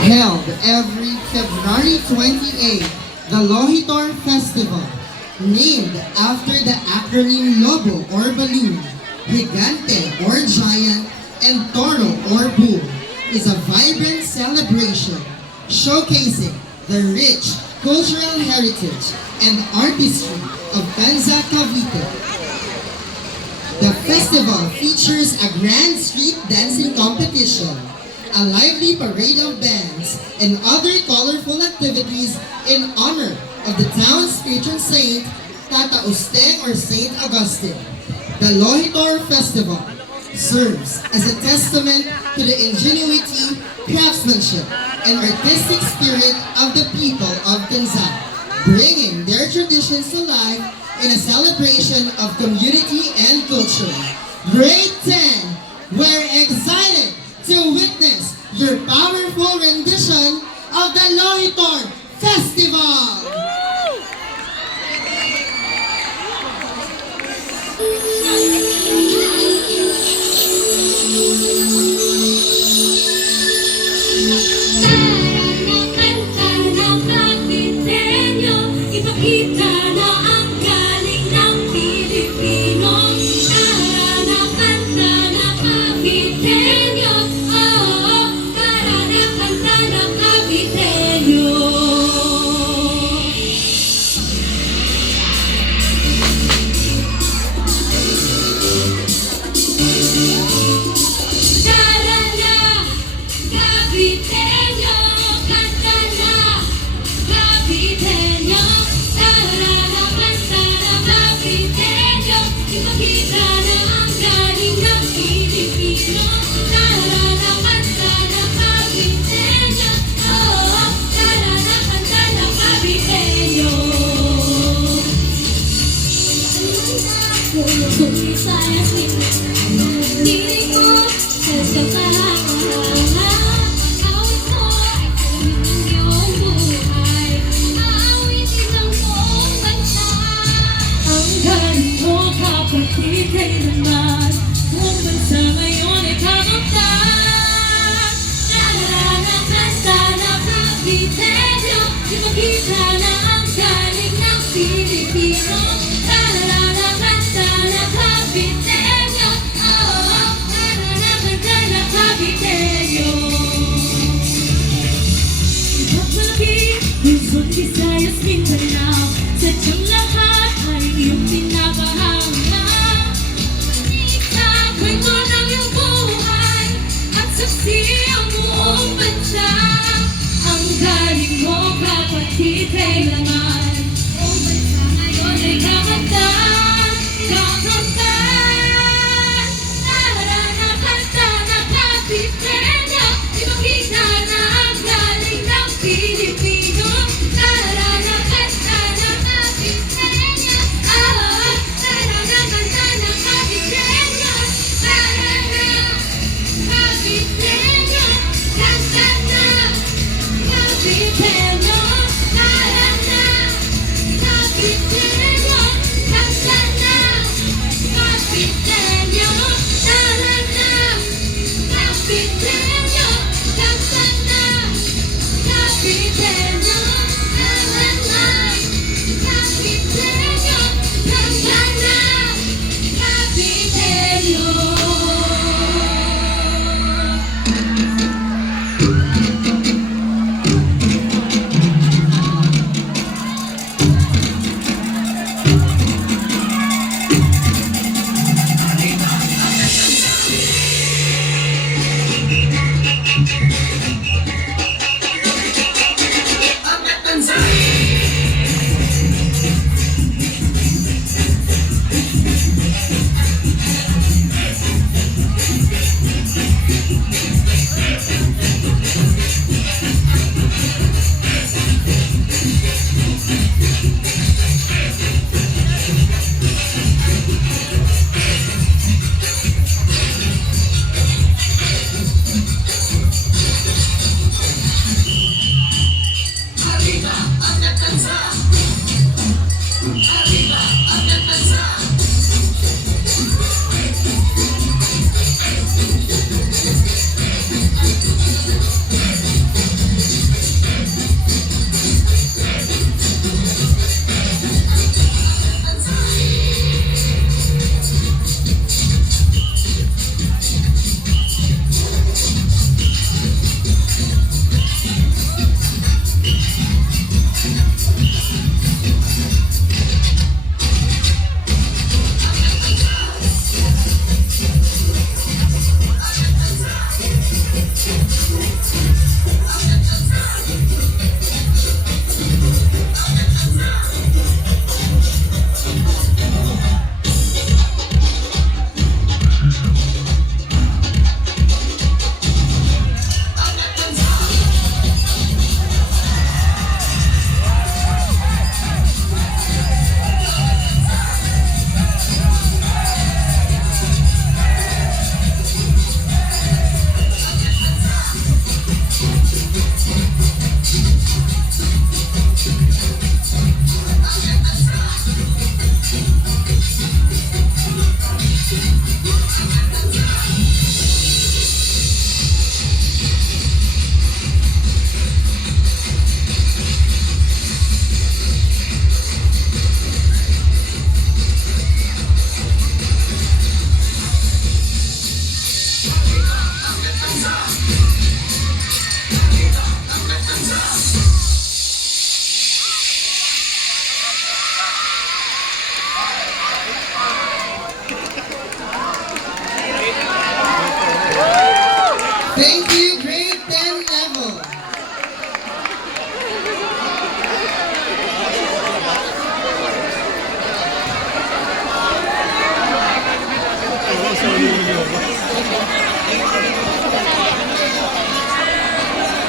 Held every February 28, the Lohitor Festival, named after the acronym Lobo or balloon, Gigante or giant, and Toro or bull, is a vibrant celebration showcasing the rich cultural heritage and artistry of Tanza Cavite. The festival features a grand street dancing competition, a lively parade of bands, and other colorful activities in honor of the town's patron saint, Tata Usteng or Saint Augustine. The Lohitor Festival serves as a testament to the ingenuity, craftsmanship, and artistic spirit of the people of Tanzania, bringing their traditions to life in a celebration of community and culture. Grade 10, we're excited to witness your powerful rendition of the Lohitor Festival! Ipakita na ang galing ng Pilipino. Tara na kanta na Caviteño. Oh, tara na kanta na Caviteño. Tara na Caviteño, kanta na Caviteño. Ipakita na ang galing ng Pilipino. Tara na kanta na Caviteño. Oh, tara na kanta na Caviteño. Kung Visayas dili ko sa kahanga. Awit mo ay kalamin ng iyong buhay. Aawitin ng buong bansa. Ang galing mo kapatid ay naman, buong bansa ngayon ay kakamtan. Tara na kanta na Caviteño. Ipakita na ang galing ng Pilipino. Tara na kanta na Caviteño. Oh, tara na kanta na Caviteño. Ipagmalaki, Luzon, Visayas, Mindanao, sadyang lahat ay iyong pinapahanga. Kwento ng iyong buhay at saksi ang buong bansa. Ang galing mo kapatid kailangan, buong bansa ngayon ay kakantan, kakantan. Tara na kanta na Caviteño. Ipakita na ang galing ng Pilipino. Tara na kanta na Caviteño. Ah, tara na kanta na Caviteño. Tara na Caviteño. Kanta na Caviteño. Tara na So,